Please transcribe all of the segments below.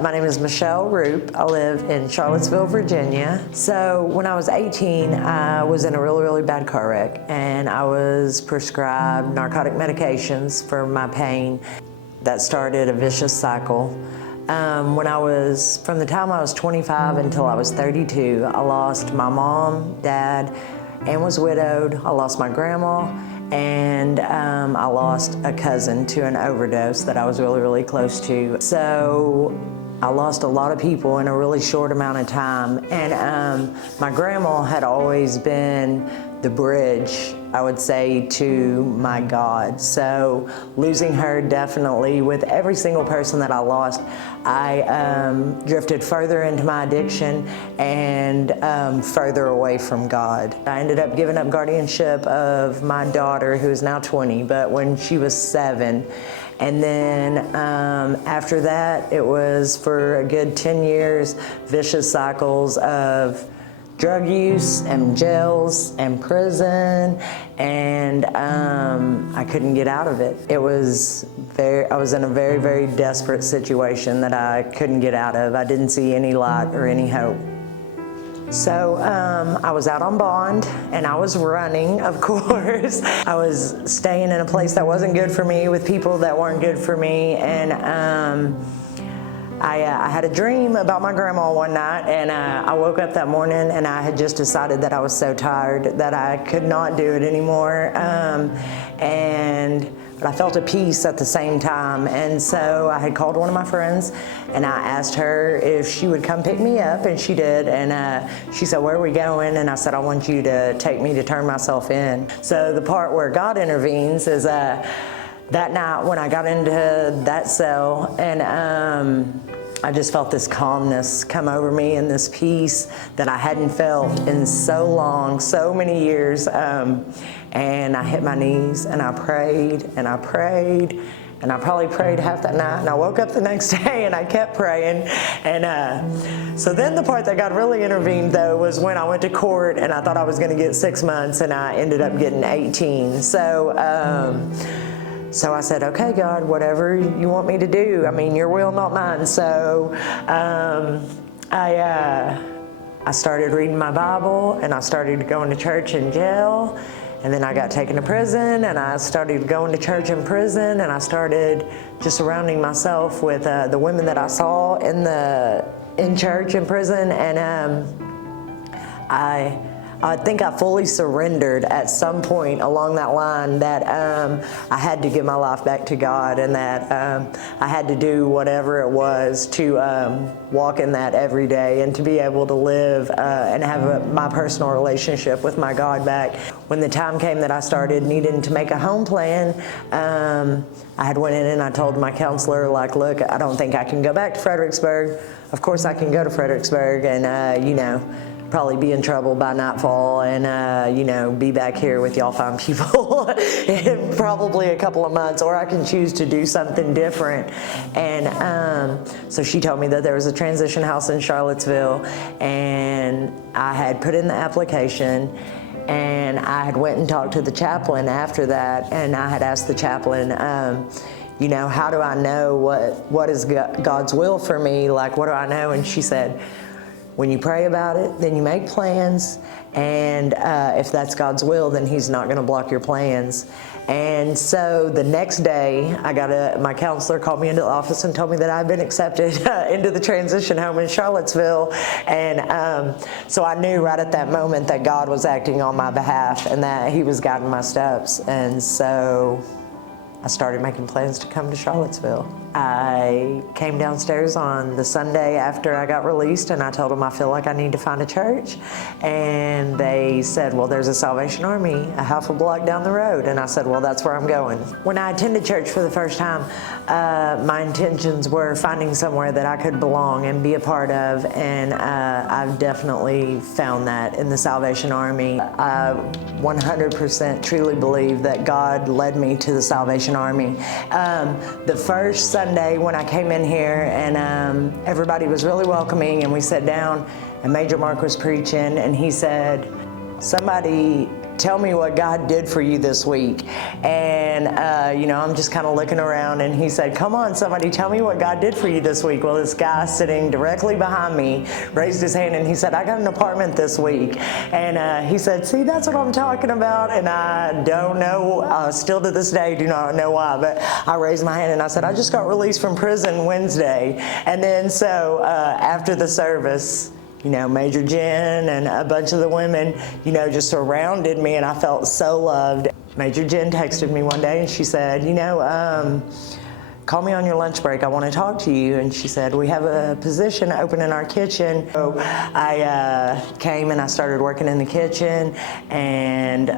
My name is Michelle Roop. I live in Charlottesville, Virginia. So when I was 18, I was in a really, really bad car wreck, and I was prescribed narcotic medications for my pain. That started a vicious cycle. From the time I was 25 until I was 32, I lost my mom, dad, and was widowed. I lost my grandma, and I lost a cousin to an overdose that I was really, really close to. So I lost a lot of people in a really short amount of time. And my grandma had always been the bridge, I would say, to my God. So losing her, definitely, with every single person that I lost, I drifted further into my addiction and further away from God. I ended up giving up guardianship of my daughter, who is now 20, but when she was 7. And then after that, it was for a good 10 years, vicious cycles of drug use and jails and prison, and I couldn't get out of it. I was in a very, very desperate situation that I couldn't get out of. I didn't see any light or any hope. So I was out on bond, and I was running, of course. I was staying in a place that wasn't good for me with people that weren't good for me, and I had a dream about my grandma one night, and I woke up that morning and I had just decided that I was so tired that I could not do it anymore. But I felt a peace at the same time, and so I had called one of my friends and I asked her if she would come pick me up, and she did. And she said, "Where are we going?" And I said, "I want you to take me to turn myself in." So the part where God intervenes is that night when I got into that cell, and I just felt this calmness come over me and this peace that I hadn't felt in so long, so many years. And I hit my knees and I prayed and I prayed, and I probably prayed half that night, and I woke up the next day and I kept praying. And so then the part that God really intervened, though, was when I went to court and I thought I was going to get 6 months, and I ended up getting 18. So I said, "Okay, God, whatever you want me to do. I mean, your will, not mine." So I started reading my Bible, and I started going to church in jail. And then I got taken to prison, and I started going to church in prison, and I started just surrounding myself with the women that I saw in church in prison. And I think I fully surrendered at some point along that line that I had to give my life back to God, and that I had to do whatever it was to walk in that every day and to be able to live and have my personal relationship with my God back. When the time came that I started needing to make a home plan, I had went in and I told my counselor, like, "Look, I don't think I can go back to Fredericksburg. Of course I can go to Fredericksburg and, probably be in trouble by nightfall and, be back here with y'all fine people in probably a couple of months, or I can choose to do something different." And so she told me that there was a transition house in Charlottesville, and I had put in the application, and I had went and talked to the chaplain after that, and I had asked the chaplain, "How do I know what is God's will for me? Like, what do I know?" And she said, "When you pray about it, then you make plans, and if that's God's will, then He's not going to block your plans." And so the next day, my counselor called me into the office and told me that I'd been accepted into the transition home in Charlottesville. And so I knew right at that moment that God was acting on my behalf and that He was guiding my steps. And so I started making plans to come to Charlottesville. I came downstairs on the Sunday after I got released, and I told them I feel like I need to find a church. And they said, "Well, there's a Salvation Army a half a block down the road." And I said, "Well, that's where I'm going." When I attended church for the first time, my intentions were finding somewhere that I could belong and be a part of, and I've definitely found that in the Salvation Army. I 100% truly believe that God led me to the Salvation Army. The first Sunday when I came in here, and everybody was really welcoming, and we sat down, and Major Mark was preaching, and he said, "Somebody tell me what God did for you this week. And, you know, I'm just kind of looking around, and he said, come on, somebody, tell me what God did for you this week. Well, this guy sitting directly behind me raised his hand, and he said, I got an apartment this week. And he said, see, that's what I'm talking about. And I don't know, still to this day, do not know why, but I raised my hand and I said, I just got released from prison Wednesday. And then so after the service, you know, Major Jen and a bunch of the women, you know, just surrounded me, and I felt so loved. Major Jen texted me one day and she said, you know, call me on your lunch break. I want to talk to you. And she said, we have a position open in our kitchen. So I came and I started working in the kitchen, and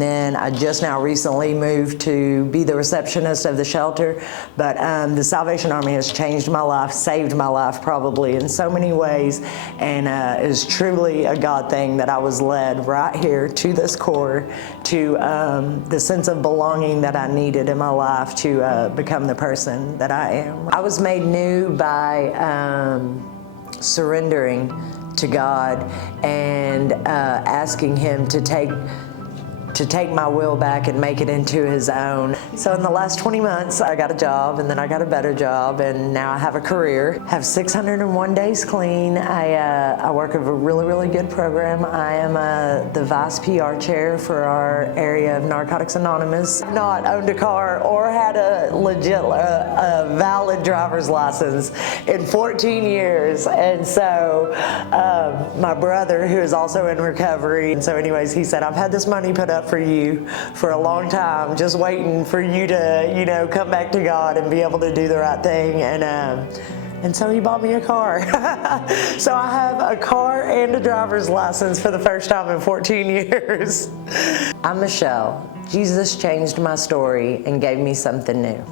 then I just now recently moved to be the receptionist of the shelter. But the Salvation Army has changed my life, saved my life probably in so many ways, and it is truly a God thing that I was led right here to this core, to the sense of belonging that I needed in my life to become the person that I am. I was made new by surrendering to God and asking Him to take my will back and make it into His own. So in the last 20 months, I got a job, and then I got a better job, and now I have a career. Have 601 days clean. I work with a really, really good program. I am the Vice PR chair for our area of Narcotics Anonymous. I've not owned a car or had a legit, valid driver's license in 14 years. And so my brother, who is also in recovery, and so anyways, he said, I've had this money put up for you for a long time, just waiting for you to, you know, come back to God and be able to do the right thing. And so he bought me a car. So I have a car and a driver's license for the first time in 14 years. I'm Michelle. Jesus changed my story and gave me something new.